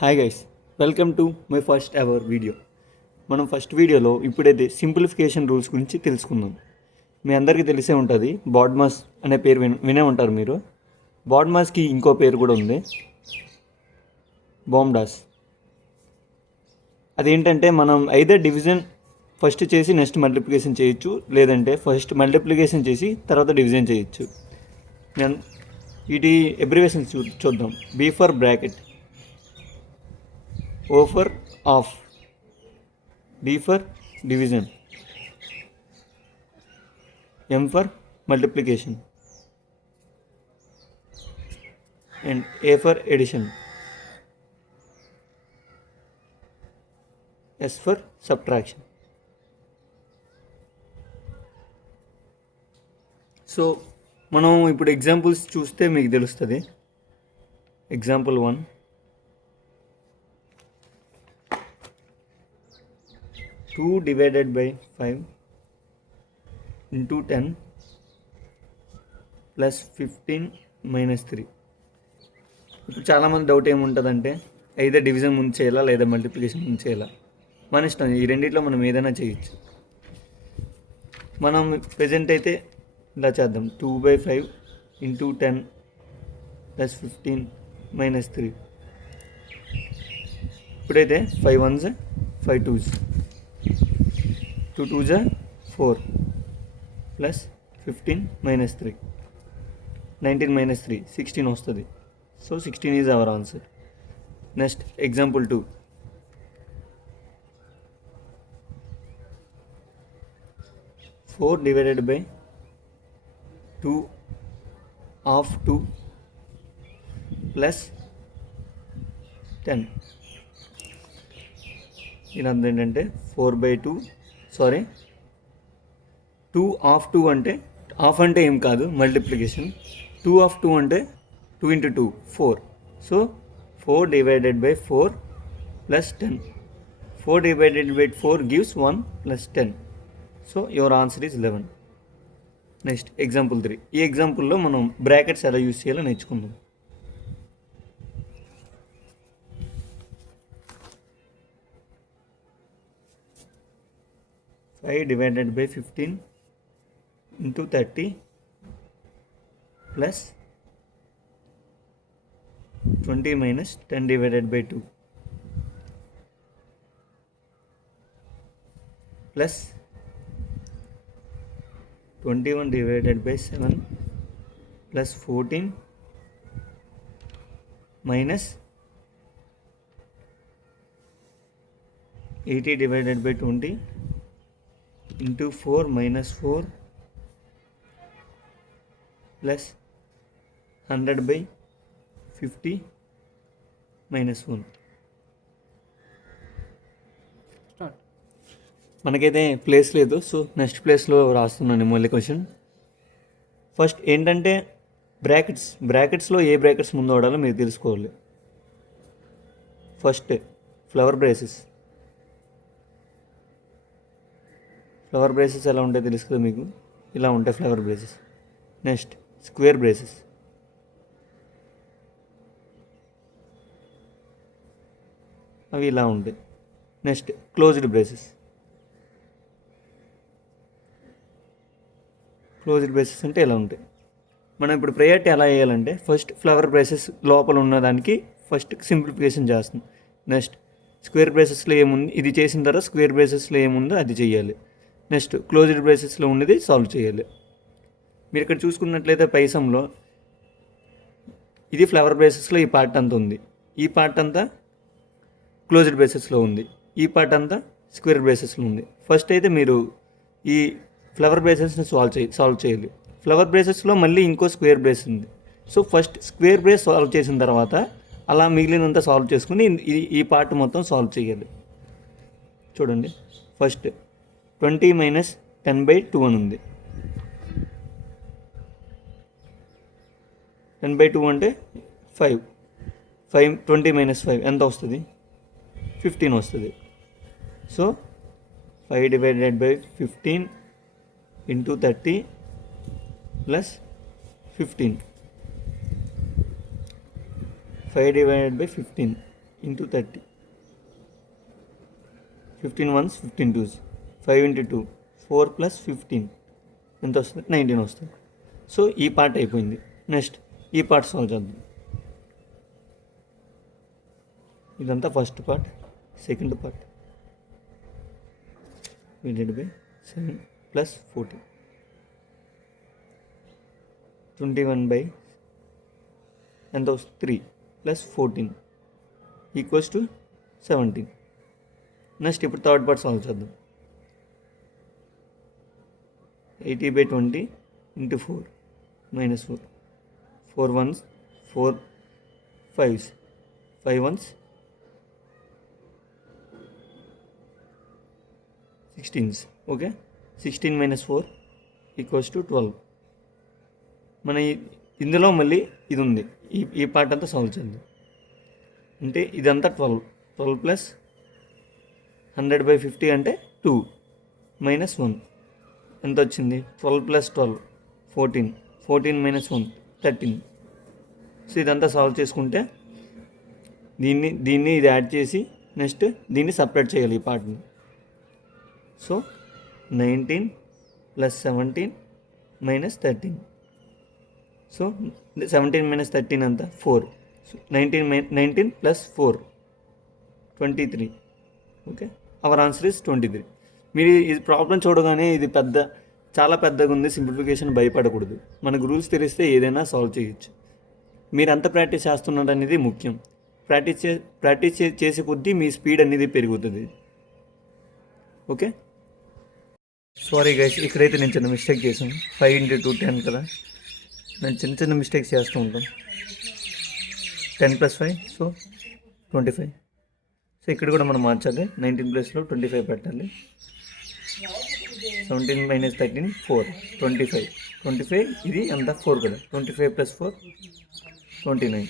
Hi guys, welcome to my first ever video. మనం first వీడియోలో ఇప్పుడైతే సింప్లిఫికేషన్ రూల్స్ గురించి తెలుసుకుందాం. మీ అందరికీ తెలిసే ఉంటుంది, బాడ్మాస్ అనే పేరు వినే ఉంటారు మీరు. బాడ్మాస్కి ఇంకో పేరు కూడా ఉంది, బామ్డాస్. అదేంటంటే మనం ఐదర్ డివిజన్ ఫస్ట్ చేసి నెక్స్ట్ మల్టిప్లికేషన్ చేయొచ్చు, లేదంటే ఫస్ట్ మల్టిప్లికేషన్ చేసి తర్వాత డివిజన్ చేయొచ్చు. నేను వీటి అబ్రివేషన్స్ చూద్దాం. B for bracket, O for off, D for division, M for multiplication, and A for addition, S for subtraction. So మనం ఇప్పుడు ఎగ్జాంపుల్స్ చూస్తే మీకు తెలుస్తుంది. Example 1, 2 divided by 5 into 10 plus 15 minus 3. ఇప్పుడు చాలామంది డౌట్ ఏముంటుందంటే, అయితే డివిజన్ ముందు చేయాలా లేదా మల్టిప్లికేషన్ ముందు చేయాలా? మన ఇష్టం, ఈ రెండిట్లో మనం ఏదైనా చేయొచ్చు. మనం ప్రజెంట్ అయితే ఇలా చేద్దాం. 2/5 into 10 plus 15 minus 3. ఇప్పుడైతే 5 1s 5 2s, 2 2s 4 plus 15 minus 3, 19 minus 3 16 వస్తుంది. So 16 is our answer. Next example 2, 4 divided by 2 of 2 plus 10. దీని అర్థం ఏంటంటే 4/2, 2 of 2 అంటే ఆఫ్ అంటే ఏం కాదు, మల్టిప్లికేషన్. 2 of 2 అంటే 2 into 2 4. So 4 divided by 4 plus 10. 4 divided by 4 gives 1 plus 10. So your answer is 11. Next example 3. ఈ ఎగ్జాంపుల్లో మనం బ్రాకెట్స్ ఎలా యూజ్ చేయాలో నేర్చుకుందాం. Five divided by 15 into 30 plus 20 minus 10 divided by 2 plus 21 divided by 7 plus 14 minus 80 divided by 20 into 4 minus 4 plus 100 by 50 minus 1. మనకైతే place లేదు, so next ప్లేస్లో రాస్తున్నాను మళ్ళీ క్వశ్చన్. ఫస్ట్ ఏంటంటే బ్రాకెట్స్లో ఏ బ్రాకెట్స్ ముందు వాడాలో మీరు తెలుసుకోవాలి. ఫస్ట్ ఫ్లవర్ బ్రేసెస్ ఎలా ఉంటాయో తెలుసు కదా మీకు, ఇలా ఉంటాయి flower braces. Next square braces, అవి ఇలా ఉంటాయి. నెక్స్ట్ క్లోజ్డ్ బ్రేసెస్ అంటే ఎలా ఉంటాయి. మనం ఇప్పుడు ప్రయారిటీ ఎలా వేయాలంటే, ఫస్ట్ ఫ్లవర్ బ్రేసెస్ లోపల ఉన్నదానికి ఫస్ట్ సింప్లిఫికేషన్ చేస్తాం. నెక్స్ట్ స్క్వేర్ బ్రేసెస్లో ఏముంది ఇది చేసిన తర్వాత స్క్వేర్ బ్రేసెస్లో ఏముందో అది చేయాలి. నెక్స్ట్ క్లోజ్డ్ బ్రేసెస్లో ఉన్నది సాల్వ్ చేయాలి. మీరు ఇక్కడ చూసుకున్నట్లయితే పైసంలో ఇది ఫ్లవర్ బ్రేసెస్లో ఈ పార్ట్ అంతా ఉంది, ఈ పార్ట్ అంతా క్లోజ్డ్ బ్రేసెస్లో ఉంది, ఈ పార్ట్ అంతా స్క్వేర్ బ్రేసెస్లో ఉంది. ఫస్ట్ అయితే మీరు ఈ ఫ్లవర్ బ్రేసెస్ని సాల్వ్ చేయాలి. ఫ్లవర్ బ్రేసెస్లో మళ్ళీ ఇంకో స్క్వేర్ బ్రేస్ ఉంది. So first square brace solve చేసిన తర్వాత అలా మిగిలినంతా సాల్వ్ చేసుకుని ఈ పార్ట్ మొత్తం సాల్వ్ చేయాలి. చూడండి, ఫస్ట్ 20 minus 10/2 అని ఉంది. 10/2 అంటే 5. 20 minus 5 ఎంత వస్తుంది? 15 వస్తుంది. So 5 divided by 15 into 30 plus 15. 5 divided by 15 into 30, 15 ones 15 twos, 5 into 2 4 plus 15 ఎంత వస్తుంది? 19 వస్తుంది. సో ఈ పార్ట్ అయిపోయింది. నెక్స్ట్ ఈ పార్ట్ సాల్వ్ చేద్దాం. ఇదంతా first part. Second part divided by 7 plus 14, 21 by ఎంత వస్తుంది? 3 plus 14 ఈక్వల్స్ టు 17. నెక్స్ట్ ఇప్పుడు థర్డ్ పార్ట్ సాల్వ్ చేద్దాం. 80 by 20 into 4 minus 4, 4 ones 4 5s, 5 ones 16s. Okay, 16 minus 4 equals to 12. మన ఇందులో మళ్ళీ ఇది ఉంది. ఈ పార్ట్ అంతా సాల్వ్ చేద్దాం. అంటే ఇదంతా 12 ప్లస్ 100 by 50 అంటే 2 మైనస్ 1 ఎంత వచ్చింది? 12 plus 12 14, 14 minus 1 13. సో ఇదంతా సాల్వ్ చేసుకుంటే దీన్ని ఇది యాడ్ చేసి నెక్స్ట్ దీన్ని సపరేట్ చేయాలి ఈ పార్ట్ని. So 19 plus 17 minus 13. So 17 minus 13 అంత 4. So 19 plus 4 23. Okay, our answer is 23. మీరు ఇది ప్రాబ్లం చూడగానే ఇది చాలా పెద్దగా ఉంది, సింప్లిఫికేషన్ భయపడకూడదు. మనకు రూల్స్ తెలిస్తే ఏదైనా సాల్వ్ చేయొచ్చు. మీరు ఎంత ప్రాక్టీస్ చేస్తున్నారు అనేది ముఖ్యం. ప్రాక్టీస్ చేసే కొద్దీ మీ స్పీడ్ అనేది పెరుగుతుంది. ఓకే, సారీ గైస్, ఇక్కడైతే నేను చిన్న మిస్టేక్ చేశాను. 5 into 2 10 కదా, నేను చిన్న మిస్టేక్స్ చేస్తూ ఉంటాను. 10 plus 5 సో 25. సో ఇక్కడ కూడా మనం మార్చాలి. 19 ప్లస్లో 25 పెట్టాలి. 17 minus 13 4 25 ఇది అంతా 4 కదా. 25 plus 4 29.